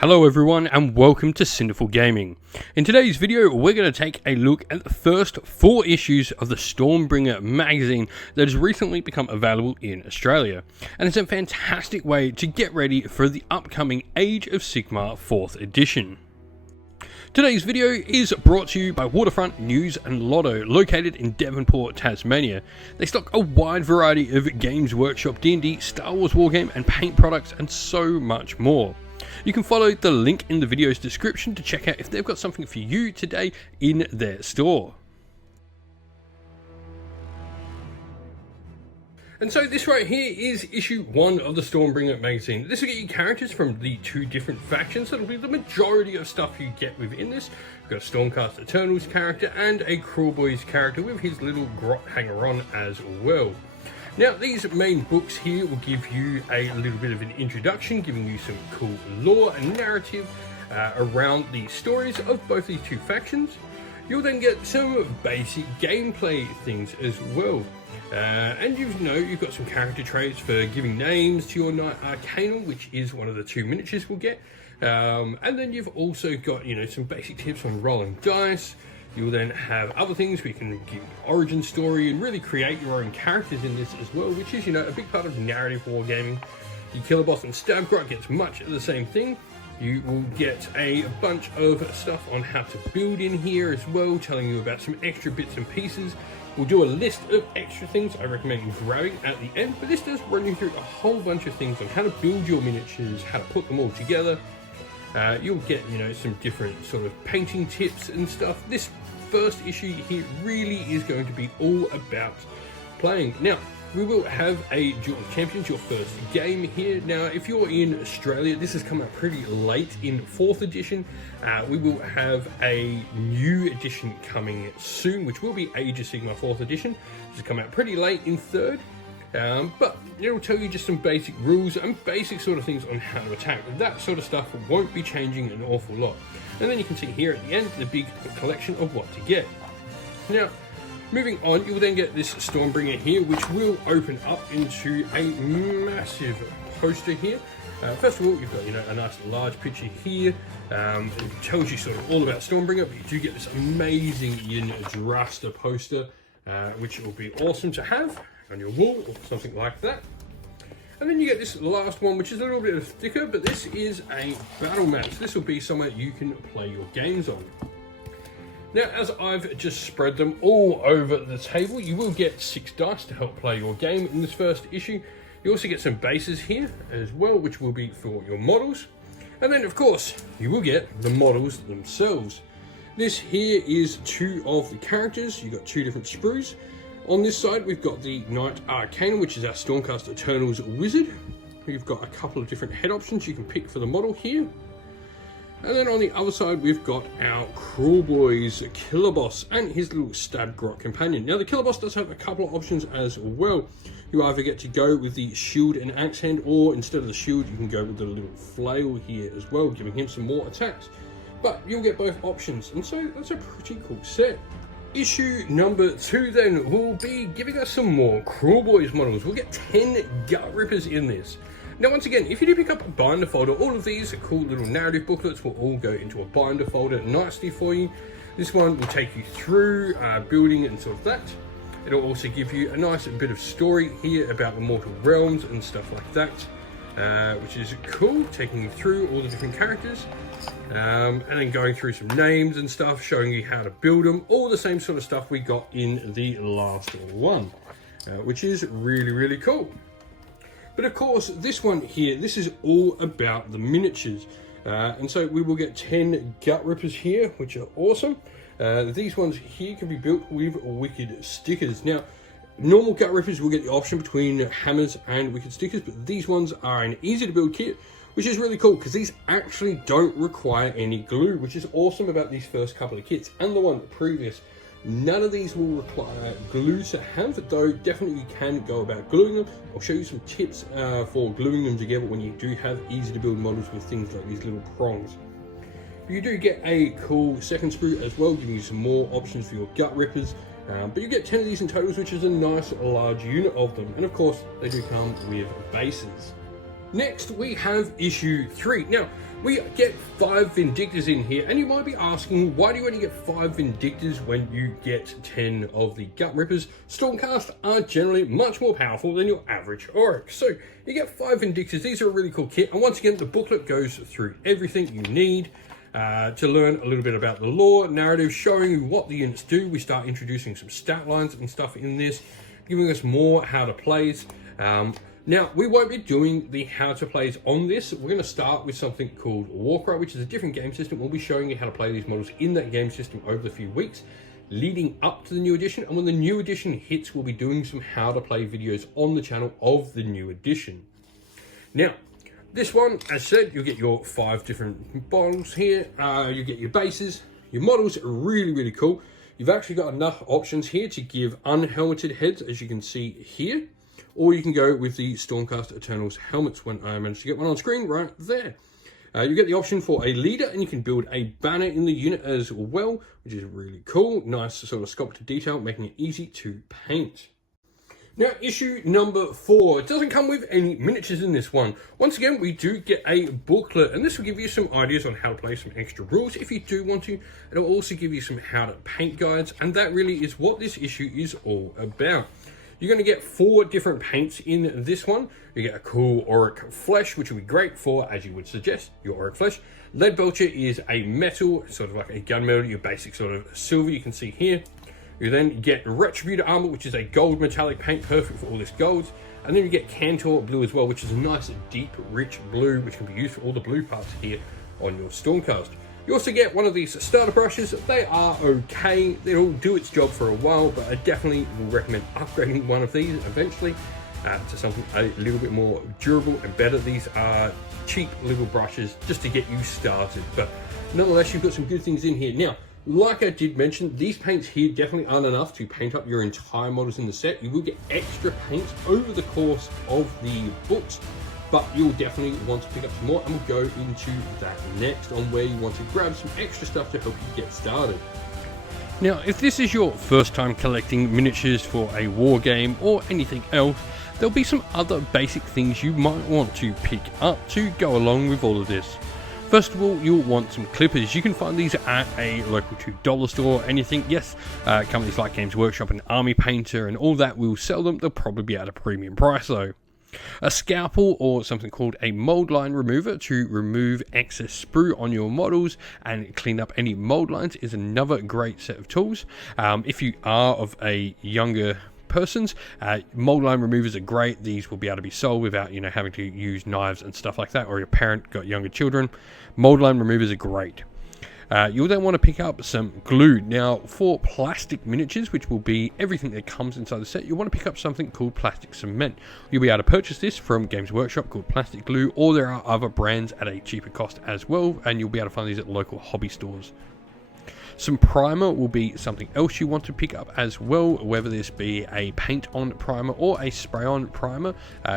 Hello everyone and welcome to Cinderful Gaming. In today's video we're going to take a look at the first 4 issues of the Stormbringer Magazine that has recently become available in Australia, and it's a fantastic way to get ready for the upcoming Age of Sigmar 4th edition. Today's video is brought to you by Waterfront News and Lotto, located in Devonport, Tasmania. They stock a wide variety of Games Workshop, D&D, Star Wars Wargame and paint products and so much more. You can follow the link in the video's description to check out if they've got something for you today in their store. And so this right here is issue 1 of the Stormbringer Magazine. This will get you characters from the 2 different factions. That'll be the majority of stuff you get within this. We've got a Stormcast Eternals character and a Crawlboys character with his little grot hanger-on as well. Now, these main books here will give you a little bit of an introduction, giving you some cool lore and narrative around the stories of both these 2 factions. You'll then get some basic gameplay things as well. And you've got some character traits for giving names to your Knight Arcanum, which is one of the 2 miniatures we'll get. And then you've also got, some basic tips on rolling dice. You'll then have other things where you can give origin story and really create your own characters in this as well, which is, a big part of narrative wargaming. Your Killer Boss and Stabgrot gets much of the same thing. You will get a bunch of stuff on how to build in here as well, telling you about some extra bits and pieces. We'll do a list of extra things I recommend grabbing at the end, but this does run you through a whole bunch of things on how to build your miniatures, how to put them all together. You'll get, some different sort of painting tips and stuff. This first issue here really is going to be all about playing. Now, we will have a Duel of Champions, your first game here. Now, if you're in Australia, this has come out pretty late in 4th edition. We will have a new edition coming soon, which will be Age of Sigmar 4th edition. This has come out pretty late in 3rd. But it'll tell you just some basic rules and basic sort of things on how to attack. That sort of stuff won't be changing an awful lot. And then you can see here at the end the big collection of what to get. Now, moving on, you'll then get this Stormbringer here, which will open up into a massive poster here. First of all, you've got a nice large picture here. It tells you sort of all about Stormbringer, but you do get this amazing Yggdrasta poster, which will be awesome to have on your wall or something like that. And then you get this last one, which is a little bit thicker, but this is a battle map. So this will be somewhere you can play your games on. Now, as I've just spread them all over the table, you will get 6 dice to help play your game in this first issue. You also get some bases here as well, which will be for your models. And then, of course, you will get the models themselves. This here is 2 of the characters. You've got 2 different sprues. On this side, we've got the Knight Arcanum, which is our Stormcast Eternals wizard. We've got a couple of different head options you can pick for the model here. And then on the other side, we've got our Crawlboys Killer Boss and his little Stabgrot companion. Now, the Killer Boss does have a couple of options as well. You either get to go with the shield and axe hand, or instead of the shield, you can go with the little flail here as well, giving him some more attacks. But you'll get both options, and so that's a pretty cool set. Issue number 2 then will be giving us some more Crawlboys models. We'll get 10 Gut Rippers in this. Now, once again, if you do pick up a binder folder, all of these cool little narrative booklets will all go into a binder folder nicely for you. This one will take you through building and sort of that. It'll also give you a nice bit of story here about the Mortal Realms and stuff like that, which is cool, taking you through all the different characters. And then going through some names and stuff, showing you how to build them, all the same sort of stuff we got in the last one, which is really, really cool. But of course, this one here, this is all about the miniatures. And so we will get 10 Gut Rippers here, which are awesome. These ones here can be built with Wicked Stickers. Now, normal Gut Rippers will get the option between hammers and Wicked Stickers, but these ones are an easy to build kit, which is really cool because these actually don't require any glue, which is awesome about these first couple of kits. And the one previous, none of these will require glue to have, though definitely you can go about gluing them. I'll show you some tips for gluing them together when you do have easy to build models with things like these little prongs. You do get a cool second sprue as well, giving you some more options for your Gut Rippers. But you get 10 of these in totals, which is a nice large unit of them. And of course, they do come with bases. Next, we have issue 3. Now, we get 5 Vindictors in here, and you might be asking, why do you only get 5 Vindictors when you get 10 of the Gut Rippers? Stormcast are generally much more powerful than your average Auric. So, you get 5 Vindictors. These are a really cool kit, and once again, the booklet goes through everything you need to learn a little bit about the lore, narrative, showing you what the units do. We start introducing some stat lines and stuff in this, giving us more how to plays. Now, we won't be doing the how to plays on this. We're going to start with something called Warcry, which is a different game system. We'll be showing you how to play these models in that game system over the few weeks leading up to the new edition. And when the new edition hits, we'll be doing some how to play videos on the channel of the new edition. Now, this one, as said, you'll get your 5 different models here. You get your bases. Your models are really, really cool. You've actually got enough options here to give unhelmeted heads, as you can see here. Or you can go with the Stormcast Eternals helmets when I managed to get one on screen right there. You get the option for a leader, and you can build a banner in the unit as well, which is really cool. Nice sort of sculpted detail, making it easy to paint. Now, issue number 4. It doesn't come with any miniatures in this one. Once again, we do get a booklet, and this will give you some ideas on how to play some extra rules if you do want to. It'll also give you some how to paint guides, and that really is what this issue is all about. You're going to get 4 different paints in this one. You get a cool Auric Flesh, which will be great for, as you would suggest, your Auric Flesh. Lead Belcher is a metal, sort of like a gunmetal, your basic sort of silver you can see here. You then get Retributor Armor, which is a gold metallic paint, perfect for all this golds. And then you get Cantor Blue as well, which is a nice, deep, rich blue, which can be used for all the blue parts here on your Stormcast. You also get one of these starter brushes. They are okay. They'll do its job for a while, but I definitely will recommend upgrading one of these eventually to something a little bit more durable and better. These are cheap little brushes just to get you started, but nonetheless, you've got some good things in here. Now, like I did mention, these paints here definitely aren't enough to paint up your entire models in the set. You will get extra paints over the course of the books, but you'll definitely want to pick up some more, and we'll go into that next on where you want to grab some extra stuff to help you get started. Now, if this is your first time collecting miniatures for a war game or anything else, there'll be some other basic things you might want to pick up to go along with all of this. First of all, you'll want some clippers. You can find these at a local $2 store, anything. Yes, companies like Games Workshop and Army Painter and all that will sell them. They'll probably be at a premium price though. A scalpel or something called a mold line remover to remove excess sprue on your models and clean up any mold lines is another great set of tools. If you are of a younger persons, mold line removers are great. These will be able to be sold without having to use knives and stuff like that, or your parent got younger children. Mold line removers are great. You'll then want to pick up some glue. Now, for plastic miniatures, which will be everything that comes inside the set, you'll want to pick up something called plastic cement. You'll be able to purchase this from Games Workshop called Plastic Glue, or there are other brands at a cheaper cost as well, and you'll be able to find these at local hobby stores. Some primer will be something else you want to pick up as well, whether this be a paint on primer or a spray on primer.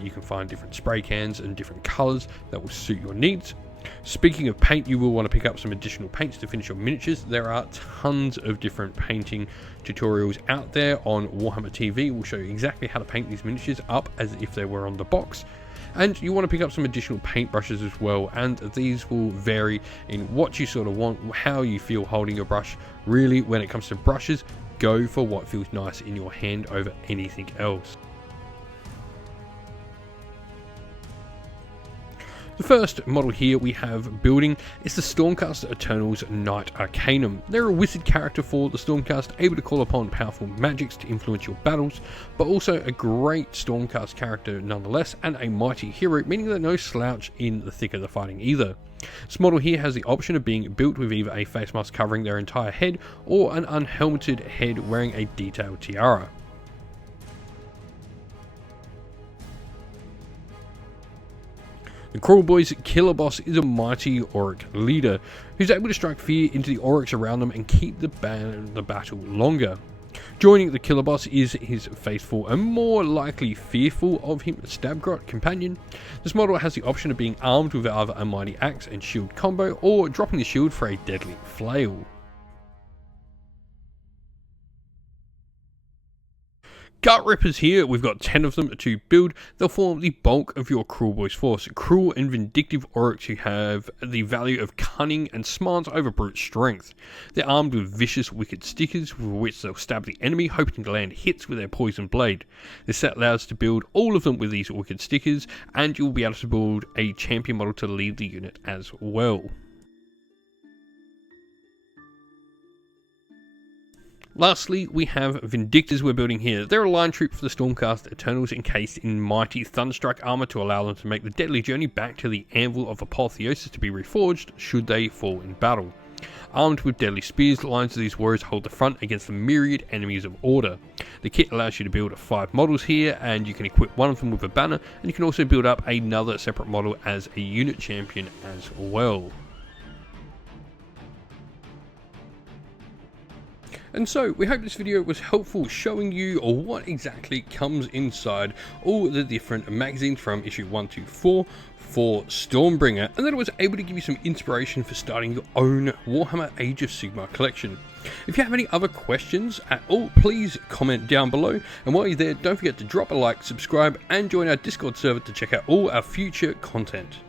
You can find different spray cans and different colors that will suit your needs. Speaking of paint, you will want to pick up some additional paints to finish your miniatures. There are tons of different painting tutorials out there on Warhammer TV. We'll show you exactly how to paint these miniatures up as if they were on the box. And you want to pick up some additional paint brushes as well, and these will vary in what you sort of want, how you feel holding your brush. Really, when it comes to brushes, go for what feels nice in your hand over anything else. The first model here we have building is the Stormcast Eternals Knight Arcanum. They're a wizard character for the Stormcast, able to call upon powerful magics to influence your battles, but also a great Stormcast character nonetheless, and a mighty hero, meaning they're no slouch in the thick of the fighting either. This model here has the option of being built with either a face mask covering their entire head, or an unhelmeted head wearing a detailed tiara. The Cruel Boy's killer boss is a mighty Auric leader, who's able to strike fear into the Aurics around them and keep the battle longer. Joining the killer boss is his faithful and more likely fearful of him Stabgrot companion. This model has the option of being armed with either a mighty axe and shield combo, or dropping the shield for a deadly flail. Gut Rippers here, we've got 10 of them to build. They'll form the bulk of your Cruel Boys force. Cruel and vindictive orcs who have the value of cunning and smarts over brute strength. They're armed with vicious wicked stickers with which they'll stab the enemy, hoping to land hits with their poison blade. This set allows us to build all of them with these wicked stickers, and you'll be able to build a champion model to lead the unit as well. Lastly, we have Vindictors we're building here. They're a line troop for the Stormcast Eternals encased in mighty Thunderstruck armor to allow them to make the deadly journey back to the Anvil of Apotheosis to be reforged should they fall in battle. Armed with deadly spears, lines of these warriors hold the front against the myriad enemies of Order. The kit allows you to build 5 models here, and you can equip one of them with a banner, and you can also build up another separate model as a unit champion as well. And so, we hope this video was helpful showing you what exactly comes inside all the different magazines from issue 1 to 4 for Stormbringer, and that it was able to give you some inspiration for starting your own Warhammer Age of Sigmar collection. If you have any other questions at all, please comment down below, and while you're there, don't forget to drop a like, subscribe, and join our Discord server to check out all our future content.